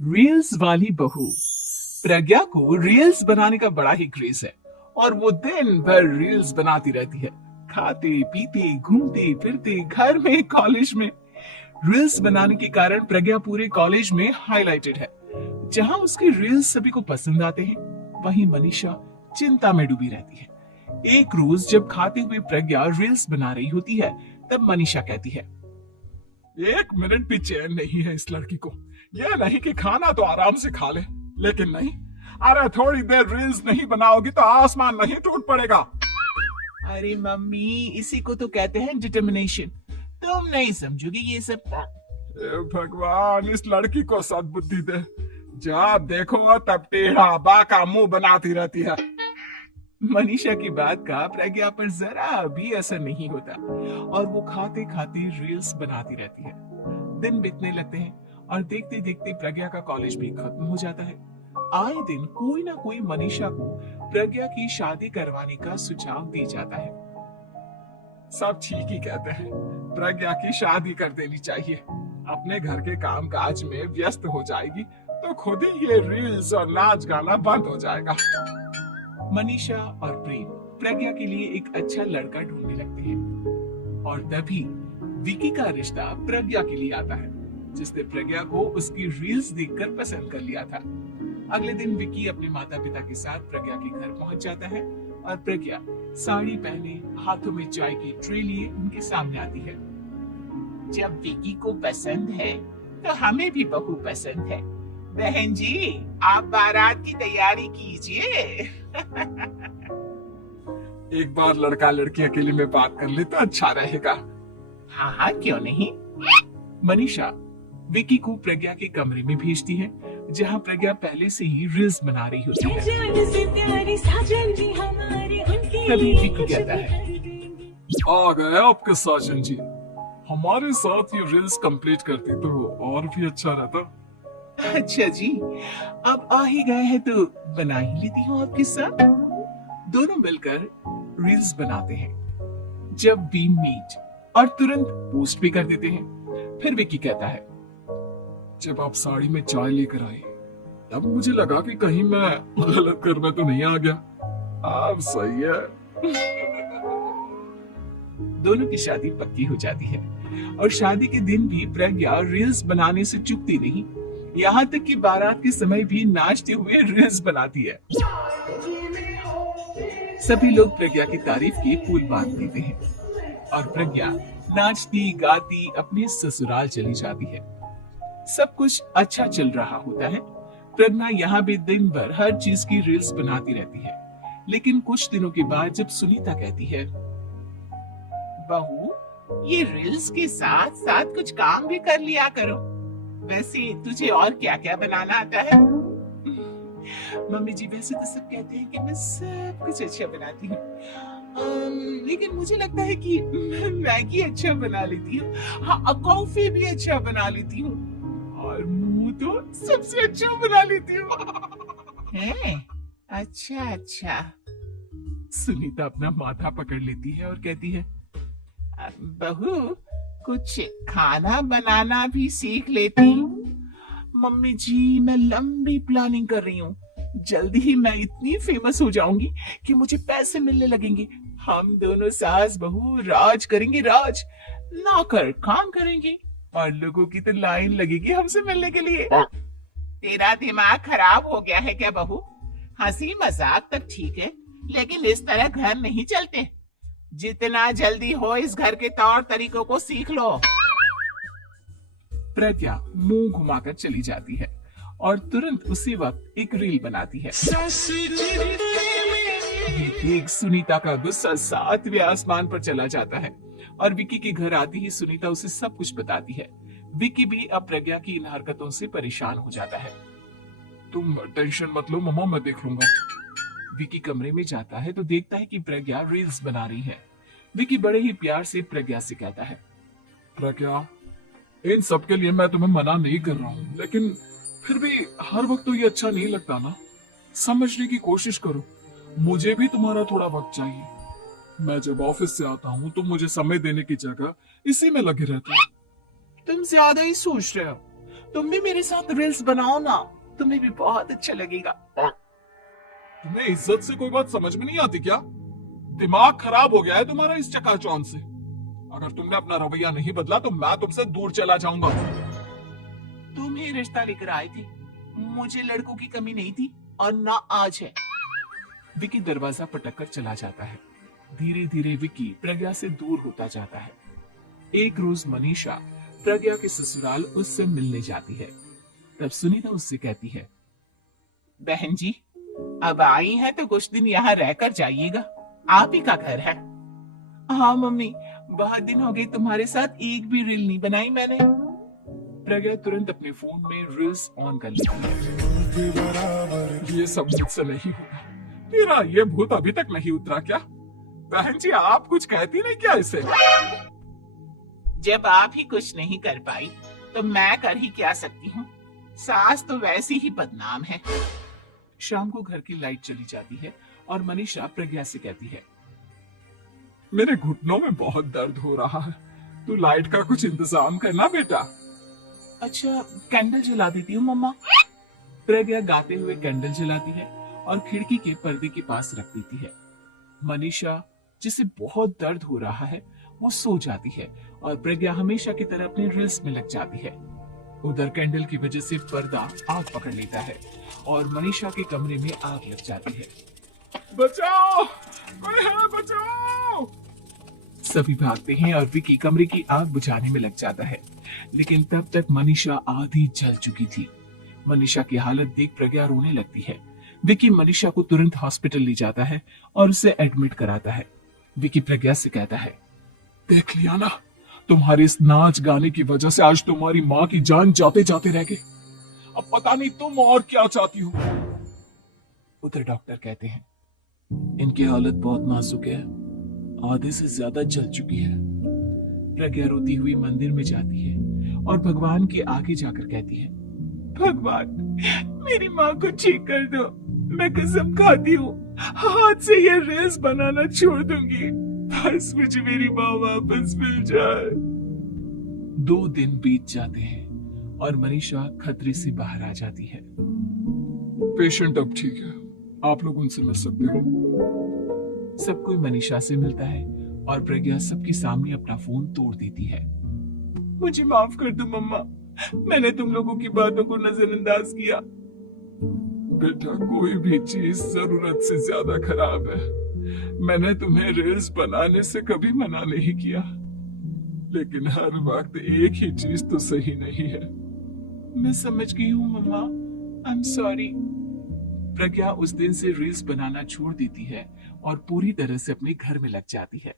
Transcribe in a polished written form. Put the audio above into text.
Reels वाली बहू। प्रज्ञा को रील्स बनाने का बड़ा ही क्रेज है और वो दिन भर रील्स बनाती रहती है। खाते पीते घूमते फिरते घर में कॉलेज में रील्स बनाने के कारण प्रज्ञा पूरे कॉलेज में हाईलाइटेड है। जहां उसके रील्स सभी को पसंद आते हैं, वहीं मनीषा चिंता में डूबी रहती है। एक रोज जब खाते हुए प्रज्ञा रील्स बना रही होती है, तब मनीषा कहती है, एक मिनट भी चैन नहीं है इस लड़की को। यह नहीं कि खाना तो आराम से खा ले, लेकिन नहीं, अरे थोड़ी देर रील्स नहीं बनाओगी तो आसमान नहीं टूट पड़ेगा। अरे मम्मी, इसी को तो कहते हैं डिटर्मिनेशन। तुम नहीं समझोगी ये सब। भगवान, इस लड़की को सद्बुद्धि दे। जब देखो तब टेढ़ा बाका मुंह बनाती रहती है। मनीषा की बात का प्रज्ञा पर जरा भी असर नहीं होता और वो खाते खाते रील्स बनाती रहती है। दिन बीतने लगते हैं और देखते देखते प्रज्ञा का कॉलेज भी खत्म हो जाता है। आए दिन कोई ना कोई मनीषा को प्रज्ञा की शादी करवाने का सुझाव दी जाता है। सब ठीक ही कहते हैं, प्रज्ञा की शादी कर देनी चाहिए। अपने घर के काम काज में व्यस्त हो जाएगी तो खुद ही ये रील्स और नाच गाना बंद हो जाएगा। मनीषा और प्रेम प्रज्ञा के लिए एक अच्छा लड़का ढूंढने लगते हैं और तभी विकी का रिश्ता प्रज्ञा के लिए आता है, जिसने प्रज्ञा को उसकी रील्स देखकर पसंद कर लिया था। अगले दिन विकी अपने माता पिता के साथ प्रज्ञा के घर पहुंच जाता है और प्रज्ञा साड़ी पहने हाथों में चाय की ट्रे लिए उनके सामने आती है। जब विकी को पसंद है तो हमें भी बहू पसंद है। बहन जी, आप बारात की तैयारी कीजिए। एक बार लड़का लड़की अकेले में बात कर ले तो अच्छा रहेगा। हाँ हाँ, क्यों नहीं। मनीषा विकी को प्रज्ञा के कमरे में भेजती है, जहाँ प्रज्ञा पहले से ही रील्स बना रही होती है। तभी विकी कहता है, आ गए आपके साजन जी। हमारे साथ ये रील्स कंप्लीट करती तो और भी अच्छा रहता। अच्छा जी, अब आ ही गए हैं तो बना ही लेती हूँ आपके साथ। दोनों मिलकर रील्स बनाते हैं। जब वी मीट और तुरंत पोस्ट भी कर देते हैं। फिर विकी कहता है, जब आप साड़ी में चाय लेकर आए तब मुझे लगा कि कहीं मैं गलत करने तो नहीं आ गया। अब सही है। दोनों की शादी पक्की हो जाती है और शादी के दिन भी प्रज्ञा रील्स बनाने से चूकती नहीं। यहाँ तक कि बारात के समय भी नाचते हुए रील्स बनाती है। सभी लोग प्रज्ञा की तारीफ के पुल बांध देते हैं और प्रज्ञा नाचती गाती अपने ससुराल चली जाती है। सब कुछ अच्छा चल रहा होता है। प्रज्ञा यहाँ भी दिन भर हर चीज की रील्स बनाती रहती है। लेकिन कुछ दिनों के बाद जब सुनीता कहती है, बहू, ये रील्स के साथ साथ कुछ काम भी कर लिया करो। वैसे तुझे और क्या क्या बनाना आता है? मम्मी जी, वैसे तो सब कहते हैं कि मैं सब कुछ अच्छा बनाती हूँ, लेकिन मुझे लगता है कि मैं मैगी अच्छा बना लेती हूँ। हाँ, कॉफी भी अच्छा बना लेती हूँ और मुंह तो सबसे अच्छा बना लेती हूँ। है? अच्छा अच्छा। सुनीता अपना माथा पकड़ लेती है और कहती है, बहू, कुछ खाना बनाना भी सीख लेती। मम्मी जी, मैं लंबी प्लानिंग कर रही हूँ। जल्दी ही मैं इतनी फेमस हो जाऊंगी कि मुझे पैसे मिलने लगेंगे। हम दोनों सास बहू राज करेंगे, राज। नौकर काम करेंगे और लोगों की तो लाइन लगेगी हमसे मिलने के लिए। तेरा दिमाग खराब हो गया है क्या बहू? हंसी मजाक तक ठीक है, लेकिन इस तरह घर नहीं चलते। जितना जल्दी हो इस घर के तौर तरीकों को सीख लो। प्रज्ञा मुंह घुमाकर चली जाती है और तुरंत उसी वक्त एक रील बनाती है। ये देख सुनीता का गुस्सा 7वें आसमान पर चला जाता है और विकी के घर आती ही सुनीता उसे सब कुछ बताती है। विकी भी अब प्रज्ञा की इन हरकतों से परेशान हो जाता है। तुम टेंशन मत लो मम्मा, मैं देख लूंगा। विकी कमरे में जाता है तो देखता है कि प्रज्ञा रील्स बना रही है। विकी बड़े ही प्यार से प्रज्ञा से कहता है, प्रज्ञा, इन सब के लिए मैं तुम्हें मना नहीं कर रहा हूँ, लेकिन फिर भी हर वक्त तो ये अच्छा नहीं लगता ना। समझने की कोशिश करो, मुझे भी तुम्हारा थोड़ा वक्त चाहिए। मैं जब ऑफिस से आता हूँ तो मुझे समय देने की जगह इसी में लगे रहते हो। तुम ज्यादा ही सोच रहे हो। तुम भी मेरे साथ रील्स बनाओ ना, तुम्हें भी बहुत अच्छा लगेगा। तुम्हें इज्जत से कोई बात समझ में नहीं आती क्या? दिमाग खराब हो गया है तुम्हारा इस चकाचौंध से। अगर तुमने अपना रवैया नहीं बदला तो मैं तुमसे दूर चला जाऊंगा। तुम ही रिश्ता लेकर आए थे, मुझे लड़कों की कमी नहीं थी और ना आज है। विकी दरवाजा पटक कर चला जाता है। धीरे धीरे विकी प्रज्ञा से दूर होता जाता है। एक रोज मनीषा प्रज्ञा के ससुराल उससे मिलने जाती है। तब सुनीता उससे कहती है, बहन जी अब आई है तो कुछ दिन यहाँ रहकर जाइएगा, आप ही का घर है। हाँ मम्मी, बहुत दिन हो गए तुम्हारे साथ एक भी रील नहीं बनाई मैंने। प्रज्ञा तुरंत अपने फोन में रील्स ऑन कर लेती है। ये सब मुझसे नहीं होगा। तेरा ये भूत अभी तक नहीं उतरा क्या? बहन जी आप कुछ कहती नहीं क्या इसे? जब आप ही कुछ नहीं कर पाई तो मैं कर ही क्या सकती हूँ, सास तो वैसी ही बदनाम है। शाम को घर की लाइट चली जाती है और मनीषा प्रज्ञा से कहती है, मेरे घुटनों में बहुत दर्द हो रहा है, तू लाइट का कुछ इंतजाम करना बेटा। अच्छा कैंडल जला देती हूँ मम्मा। प्रज्ञा गाते हुए कैंडल जलाती है और खिड़की के पर्दे के पास रख देती है। मनीषा जिसे बहुत दर्द हो रहा है वो सो जाती है और प्रज्ञा हमेशा की तरह अपने रील्स में लग जाती है। उधर कैंडल की वजह से पर्दा आग पकड़ लेता है और मनीषा के कमरे में आग लग जाती है। बचाओ, कोई है, बचाओ। सभी भागते हैं और विकी कमरे की आग बुझाने में लग जाता है, लेकिन तब तक मनीषा आधी जल चुकी थी। मनीषा की हालत देख प्रज्ञा रोने लगती है। विकी मनीषा को तुरंत हॉस्पिटल ले जाता है और उसे एडमिट कराता है। विकी प्रज्ञा से कहता है, देख लिया ना, तुम्हारे इस नाच गाने की वजह से आज तुम्हारी माँ की जान जाते जाते रह गई। अब पता नहीं तुम और क्या चाहती हो। उधर डॉक्टर कहते हैं, इनकी हालत बहुत नाजुक है, आधे से ज्यादा जल चुकी है। प्रज्ञा रोती हुई मंदिर में जाती है और भगवान के आगे जाकर कहती है, भगवान मेरी माँ को ठीक कर दो, मैं कसम खाती हूँ हाथ से ये रील्स बनाना छोड़ दूंगी, बस मुझे मेरी माँ वापस मिल जाए। 2 दिन बीत जाते हैं और मनीषा खतरे से बाहर आ जाती है। पेशेंट अब ठीक है, आप लोग उनसे मिल सकते हो। सब कोई मनीषा से मिलता है और प्रज्ञा सबके सामने अपना फोन तोड़ देती है। मुझे माफ कर दो मम्मा, मैंने तुम लोगों की बातों को नजरअंदाज किया। बेटा कोई भी चीज जरूरत से ज्यादा खराब है। मैंने तुम्हें रील्स बनाने से कभी मना नहीं किया, लेकिन हर वक्त एक ही चीज तो सही नहीं है। मैं समझ गई हूँ मम्मा, आई एम सॉरी। प्रज्ञा उस दिन से रील्स बनाना छोड़ देती है और पूरी तरह से अपने घर में लग जाती है।